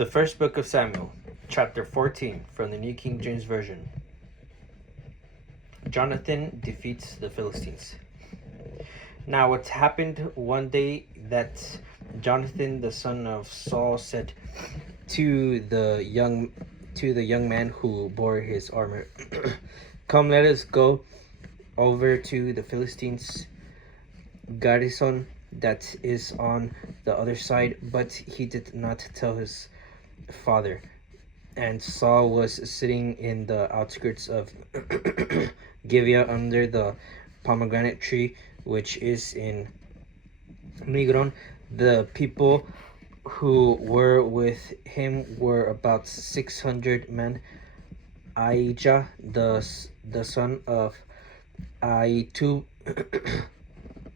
The first book of Samuel, chapter 14, from the New King James Version. Jonathan defeats the Philistines. Now it happened one day that Jonathan the son of Saul said to the young man who bore his armor, "Come, let us go over to the Philistines' garrison that is on the other side." But he did not tell his father. And Saul was sitting in the outskirts of Gibeah under the pomegranate tree, which is in Migron. The people who were with him were about 600 men. Ahijah, the son of Ahitub,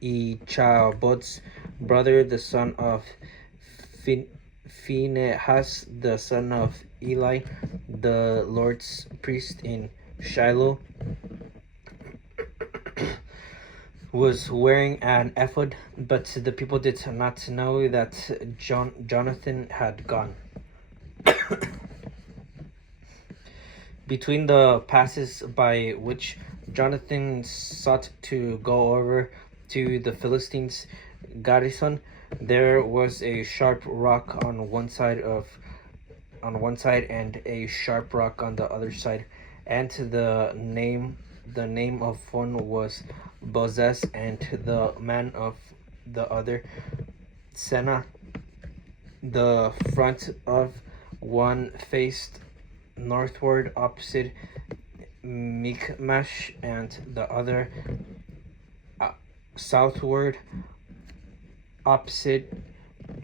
Ichabod's brother, the son of Phinehas, the son of Eli, the Lord's priest in Shiloh, was wearing an ephod, but the people did not know that Jonathan had gone. Between the passes by which Jonathan sought to go over to the Philistines' garrison, there was a sharp rock on one side and a sharp rock on the other side, and the name of one was Bozez, and the man of the other Senah. The front of one faced northward opposite Michmash, and the other southward opposite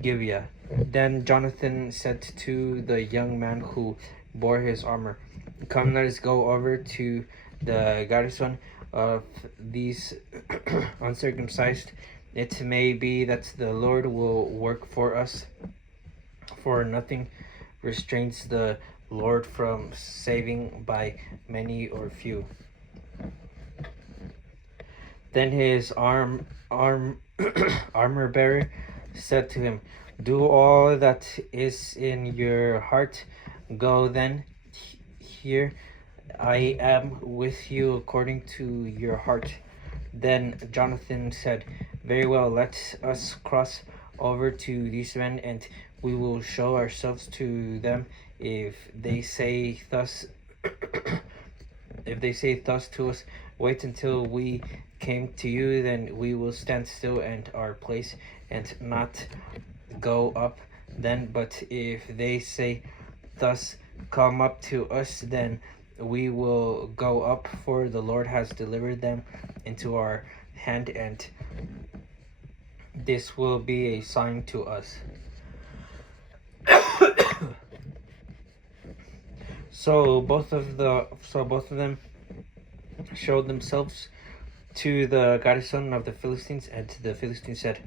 Gibeah. Then Jonathan said to the young man who bore his armor, "Come, let us go over to the garrison of these uncircumcised. It may be that the Lord will work for us, for nothing restrains the Lord from saving by many or few." Then his armor bearer said to him, "Do all that is in your heart. Go then. Here I am with you according to your heart." Then Jonathan said, "Very well, let us cross over to these men, and we will show ourselves to them. If they say thus to us, 'Wait until we came to you,' then we will stand still at our place and not go up then. But if they say thus, 'Come up to us,' then we will go up, for the Lord has delivered them into our hand, and this will be a sign to us." So both of them showed themselves to the garrison of the Philistines, and the Philistines said,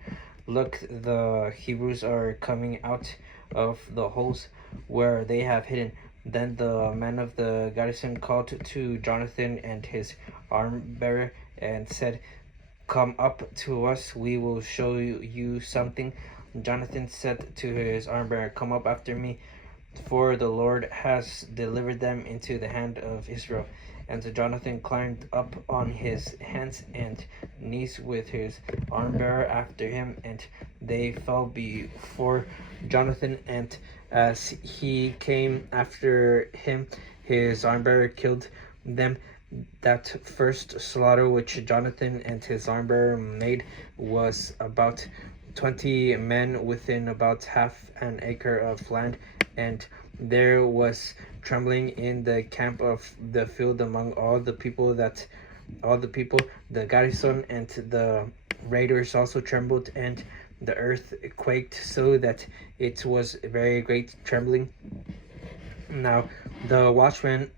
"Look, the Hebrews are coming out of the holes where they have hidden." Then the men of the garrison called to Jonathan and his armor-bearer and said, "Come up to us, we will show you something." Jonathan said to his armor-bearer, "Come up after me, for the Lord has delivered them into the hand of Israel." And Jonathan climbed up on his hands and knees with his armor-bearer after him, and they fell before Jonathan. And as he came after him, his armor-bearer killed them. That first slaughter which Jonathan and his armor-bearer made was about 20 men within about half an acre of land, and there was trembling in the camp of the field among all the people. The garrison and the raiders also trembled, and the earth quaked, so that it was very great trembling. Now the watchmen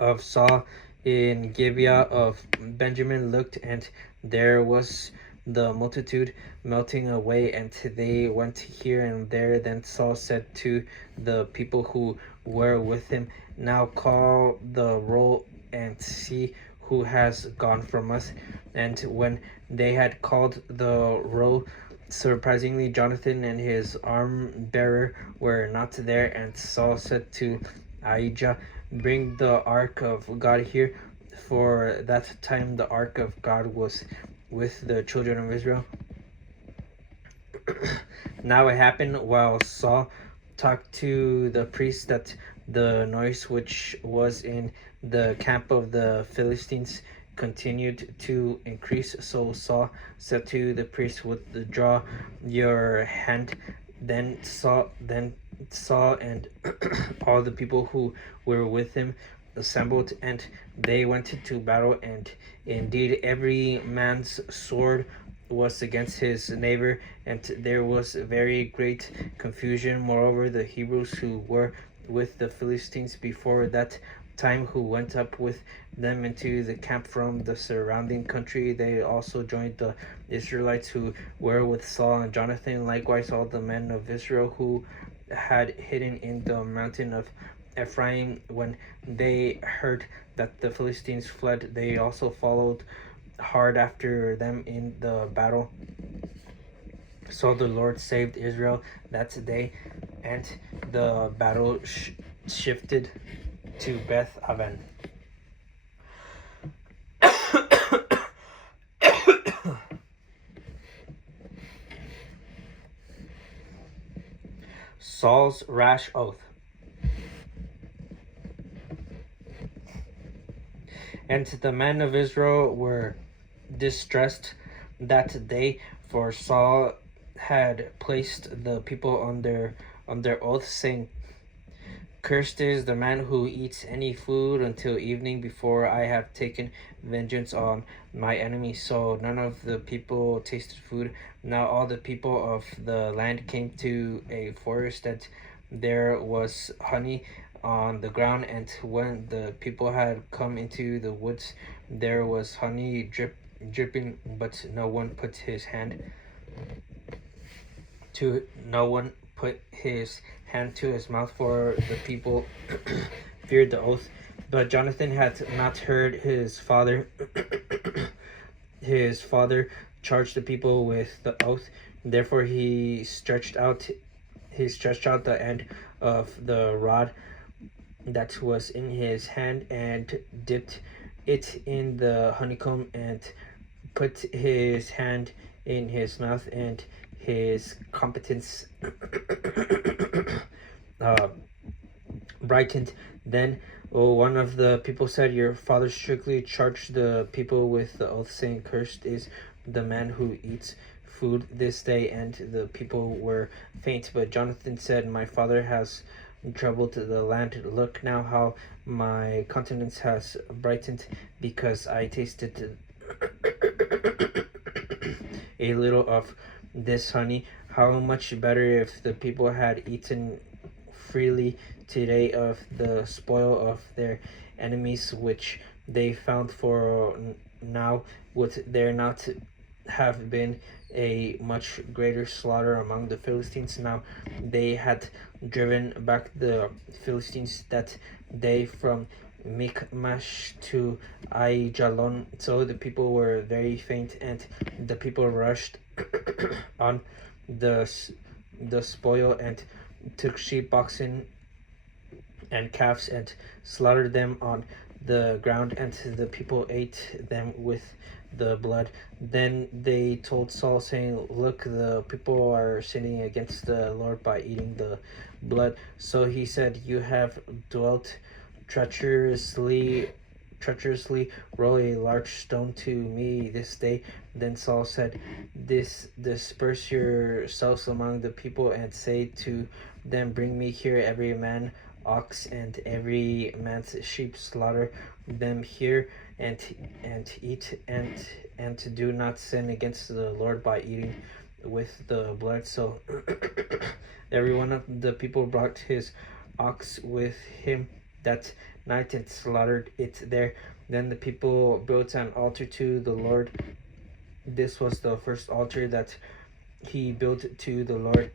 of Saul in Gibeah of Benjamin looked, and there was the multitude melting away, and they went here and there. Then Saul said to the people who were with him, "Now call the roll and see who has gone from us." And when they had called the roll, Surprisingly, Jonathan and his arm bearer were not there, and Saul said to Ahijah, "Bring the ark of God here." For that time the ark of God was with the children of Israel. Now it happened while Saul talked to the priest that the noise which was in the camp of the Philistines continued to increase. So Saul said to the priest, "Withdraw your hand." Then Saul and all the people who were with him assembled, and they went to battle, and indeed every man's sword was against his neighbor, and there was very great confusion. Moreover, the Hebrews who were with the Philistines before that time, who went up with them into the camp from the surrounding country, they also joined the Israelites who were with Saul and Jonathan. Likewise, all the men of Israel who had hidden in the mountain of Ephraim, when they heard that the Philistines fled, they also followed hard after them in the battle. So the Lord saved Israel that day, and the battle shifted to Beth Aven. Saul's rash oath. And the men of Israel were distressed that day, for Saul had placed the people on their oath, saying, "Cursed is the man who eats any food until evening, before I have taken vengeance on my enemy." So none of the people tasted food. Now all the people of the land came to a forest, and there was honey on the ground, and when the people had come into the woods, there was honey dripping, but no one put his hand to his mouth, for the people feared the oath. But Jonathan had not heard his father. His father charged the people with the oath. Therefore he stretched out the end of the rod that was in his hand, and dipped it in the honeycomb, and put his hand in his mouth, and his competence brightened. Then one of the people said, "Your father strictly charged the people with the oath, saying, 'Cursed is the man who eats food this day,'" and the people were faint. But Jonathan said, "My father has troubled the land. Look now how my countenance has brightened, because I tasted a little of this honey. How much better if the people had eaten freely today of the spoil of their enemies, which they found, for now would there not have been a much greater slaughter among the Philistines." Now they had driven back the Philistines that day from Michmash to Aijalon. So the people were very faint, and the people rushed on the spoil, and took sheep, oxen, and calves, and slaughtered them on the ground, and the people ate them with the blood. Then they told Saul, saying, "Look, the people are sinning against the Lord by eating the blood." So he said, "You have dwelt treacherously. Roll a large stone to me this day." Then Saul said, "Disperse yourselves among the people, and say to them, 'Bring me here every man ox and every man's sheep. Slaughter them here, and eat, and do not sin against the Lord by eating with the blood." So every one of the people brought his ox with him that night, and slaughtered it there. Then the people built an altar to the Lord. This was the first altar that he built to the Lord.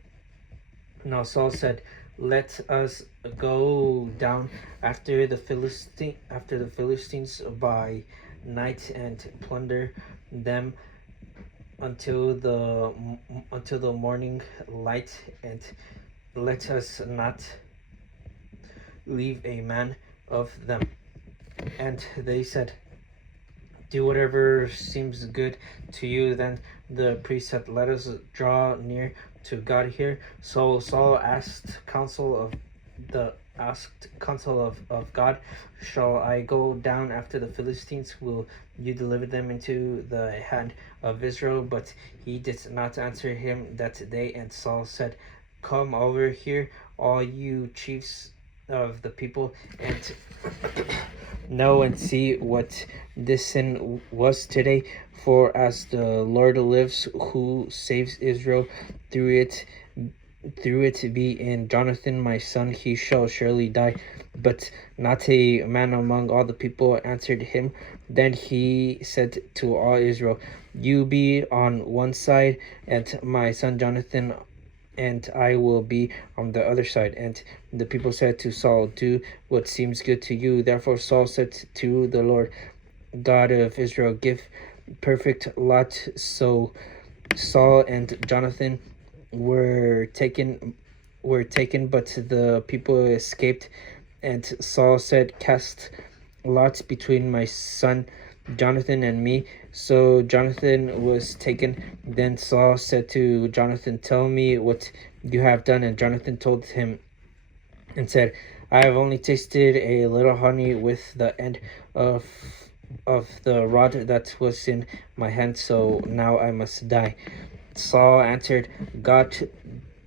Now Saul said, "Let us go down after the Philistines by night, and plunder them until the morning light, and let us not leave a man of them. And they said, do whatever seems good to you. Then the priest said, let us draw near to God here. So Saul asked counsel of God, shall I go down after the Philistines? Will you deliver them into the hand of Israel? But he did not answer him that day. And Saul said, come over here, all you chiefs of the people, and know and see what this sin was today. For as the Lord lives, who saves Israel through it be in Jonathan my son, he shall surely die. But not a man among all the people answered him. Then he said to all Israel, you be on one side, and my son Jonathan and I will be on the other side. And the people said to Saul, do what seems good to you. Therefore Saul said to the Lord God of Israel, give perfect lot. So Saul and Jonathan were taken, but the people escaped. And Saul said, cast lots between my son Jonathan and me. So Jonathan was taken. Then Saul said to Jonathan, tell me what you have done. And Jonathan told him and said, I have only tasted a little honey with the end of the rod that was in my hand, so now I must die. Saul answered, God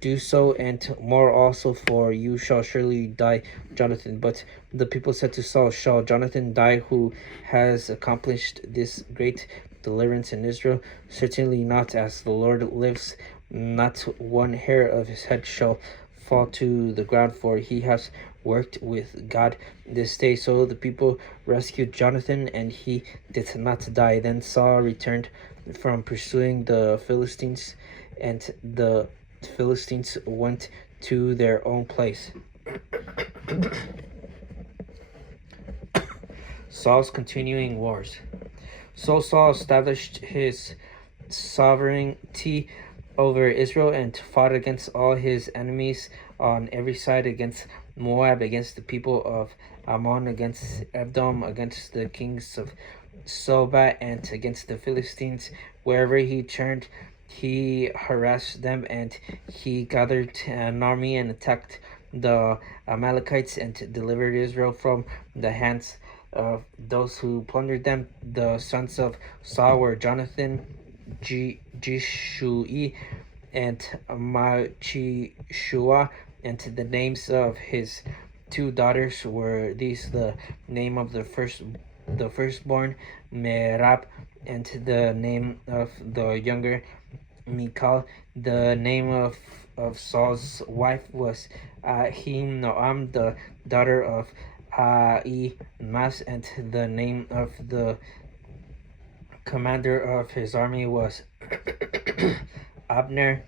do so, and more also, for you shall surely die, Jonathan. But the people said to Saul, shall Jonathan die, who has accomplished this great deliverance in Israel? Certainly not, as the Lord lives, not one hair of his head shall fall to the ground, for he has worked with God this day. So the people rescued Jonathan, and he did not die. Then Saul returned from pursuing the Philistines, and the Philistines went to their own place. Saul's continuing wars. So Saul established his sovereignty over Israel and fought against all his enemies on every side, against Moab, against the people of Ammon, against Edom, against the kings of Soba, and against the Philistines. Wherever he turned, he harassed them, and he gathered an army and attacked the Amalekites and delivered Israel from the hands of those who plundered them. The sons of Saul were Jonathan, Jishui, and Malchishua, and the names of his two daughters were these: the name of the firstborn, Merab, and the name of the younger, Michal. The name of Saul's wife was Ahinoam, the daughter of Ahimaaz, and the name of the commander of his army was Abner,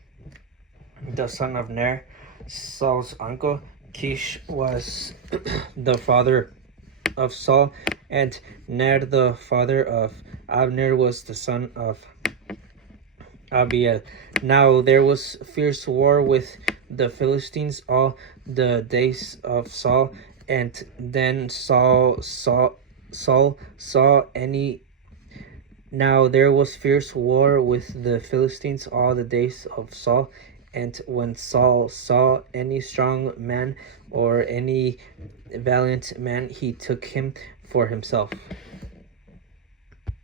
the son of Ner, Saul's uncle. Kish was the father of Saul, and Ner, the father of Abner, was the son of Abiel. Now there was fierce war with the Philistines all the days of Saul, and then Saul saw any. Now there was fierce war with the Philistines all the days of Saul, and when Saul saw any strong man or any valiant man, he took him for himself.